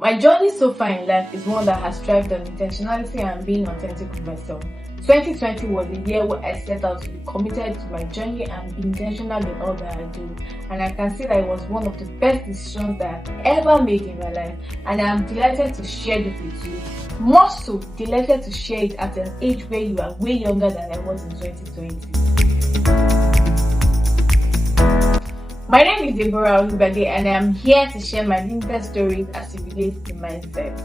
My journey so far in life is one that has thrived on intentionality and being authentic with myself. 2020 was the year where I set out to be committed to my journey and be intentional in all that I do. And I can say that it was one of the best decisions that I've ever made in my life. And I'm delighted to share this with you. More so, delighted to share it at an age where you are way younger than I was in 2020. My name is Deborah Olugbade and I am here to share my limitless stories as it relates to mindset.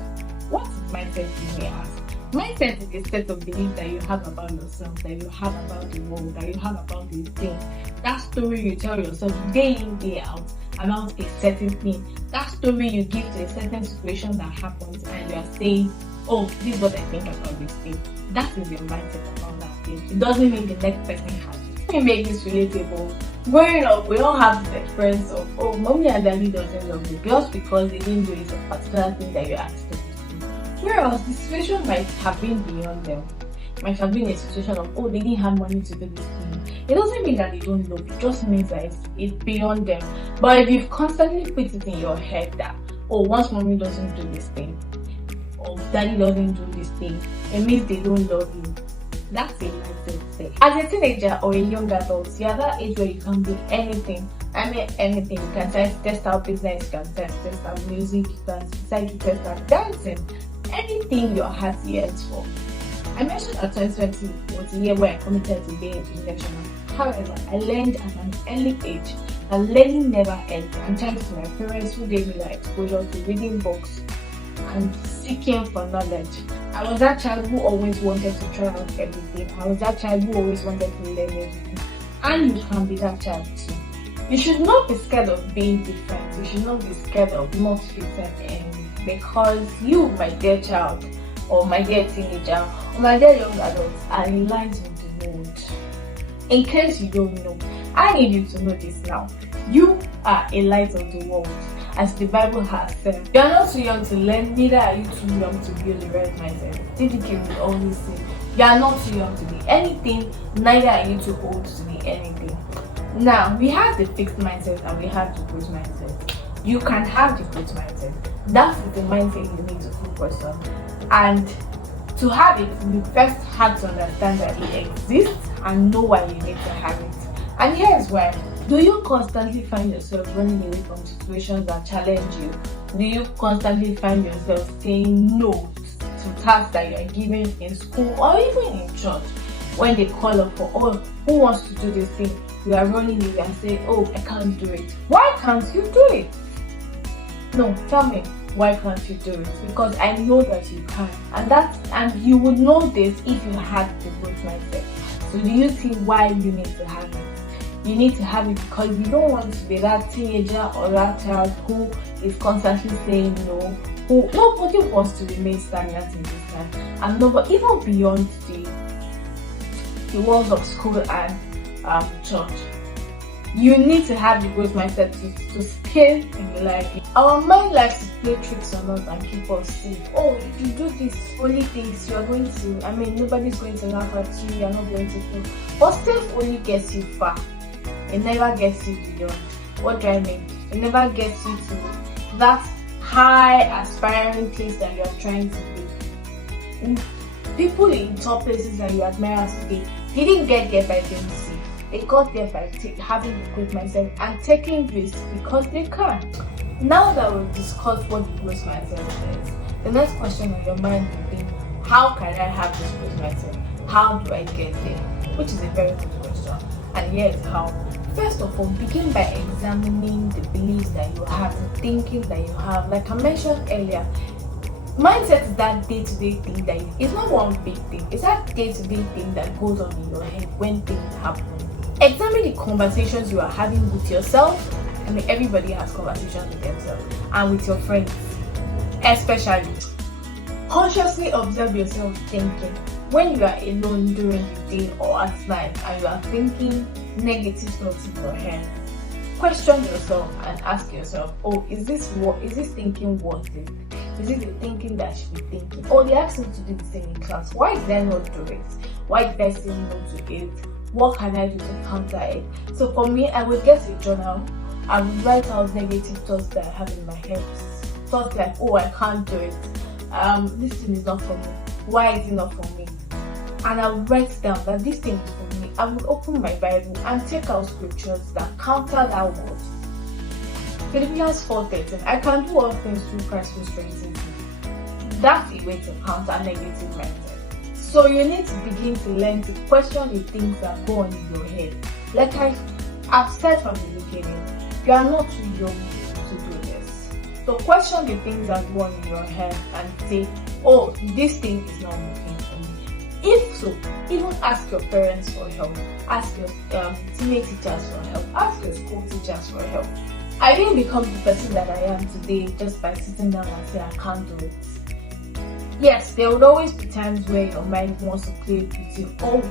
What is mindset, you may ask? Mindset is a set of beliefs that you have about yourself, that you have about the world, that you have about these things. That story you tell yourself day in, day out about a certain thing. That story you give to a certain situation that happens and you are saying, oh, this is what I think about this thing. That is your mindset about that thing. It doesn't mean the next person has it. Let me make this relatable. Growing up, we all have this experience of, oh, mommy and daddy doesn't love you just because they didn't do this particular thing that you asked them to do. Whereas the situation might have been beyond them. It might have been a situation of, oh, they didn't have money to do this thing. It doesn't mean that they don't love you, it just means that it's beyond them. But if you've constantly put it in your head that, oh, once mommy doesn't do this thing, or daddy doesn't do this thing, it means they don't love you. That's a mindset thing. As a teenager or a young adult, you're at that age where you can do anything. I mean anything. You can test out business, you can test out music, you can decide to test out dancing. Anything your heart yearns for. I mentioned that 2020 was the year where I committed to being intentional. However, I learned at an early age that learning never ends. And thanks to my parents who gave me that exposure to reading books and seeking for knowledge. I was that child who always wanted to try out everything. I was that child who always wanted to learn everything. And you can be that child too. You should not be scared of being different. You should not be scared of not fitting in. Because you, my dear child, or my dear teenager, or my dear young adult, are a light in the world. In case you don't know, I need you to know this now. You are a light of the world. As the Bible has said, you are not too young to learn, neither are you too young to build the right mindset. DDK will always say, you are not too young to be anything, neither are you too old to be anything. Now, we have the fixed mindset and we have the growth mindset. You can have the growth mindset. That is the mindset you need to focus on. And to have it, you first have to understand that it exists and know why you need to have it. And here's why. Do you constantly find yourself running away from situations that challenge you? Do you constantly find yourself saying no to tasks that you are given in school or even in church? When they call up for, oh, who wants to do this thing? You are running away and saying, oh, I can't do it. Why can't you do it? No, tell me, why can't you do it? Because I know that you can. And you would know this if you had the growth mindset. So do you see why you need to have it? You need to have it because you don't want to be that teenager or that child who is constantly saying no. Who nobody wants to remain stagnant in this time. And nobody, even beyond the walls of school and church. You need to have the growth mindset to scale in your life. Our mind likes to play tricks on us and keep us safe. Oh, if you do this, only things you are going to, nobody's going to laugh at you, you are not going to feel. But safe only gets you far. It never gets you beyond. What do I mean? It never gets you to that high aspiring place that you are trying to be. People in top places that you admire today didn't get there by being safe. They got there by having the growth mindset and taking risks because they can. Now that we've discussed what the growth mindset is, the next question on your mind will be, how can I have this growth mindset? How do I get there? Which is a very good question. And here's how. First of all, begin by examining the beliefs that you have, the thinking that you have. Like I mentioned earlier, mindset is that day-to-day thing that it's not one big thing. It's that day-to-day thing that goes on in your head when things happen. Examine the conversations you are having with yourself. Everybody has conversations with themselves and with your friends, especially. Consciously observe yourself thinking. When you are alone during the day or at night and you are thinking negative thoughts in your head, question yourself and ask yourself, oh, is this thinking worth it? Is it the thinking that I should be thinking? Or they asked me to do the same in class. Why did I not do it? Why did I say no to it? What can I do to counter it? So for me, I would get a journal. I would write out negative thoughts that I have in my head. thoughts like, oh, I can't do it. This thing is not for me. Why is it not for me? And I'll write down that this thing is for me. I will open my Bible and take out scriptures that counter that word. Philippians 4:13. I can do all things through Christ who strengthens me. That's a way to counter negative mindset. So you need to begin to learn to question the things that go on in your head. Like I've said from the beginning, you are not too young to do this. So question the things that go on in your head and say, oh, this thing is not working for me. If so, even ask your parents for help. Ask your teammate teachers for help. Ask your school teachers for help. I didn't become the person that I am today just by sitting down and saying I can't do it. Yes, there would always be times where your mind wants to play with you. Oh,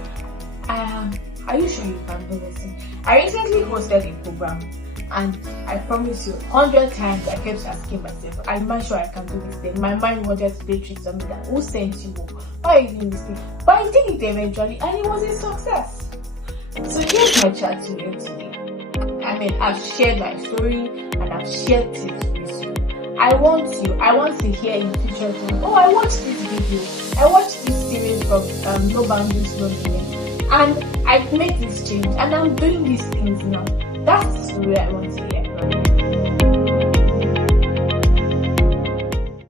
are you sure you can do this? I recently hosted a program, and I promise you, 100 times I kept asking myself, am I sure I can do this thing? My mind wanted to play tricks on me that, who sent you? Why are you doing this thing? But I did it eventually, and it was a success. So here's my chat to you today. I mean, I've shared my story and I've shared tips with you. I want to hear in the future saying, oh, I watched this video. I watched this series from No Boundaries, No Limits, and I've made this change and I'm doing these things now. That's the story I want to hear from you.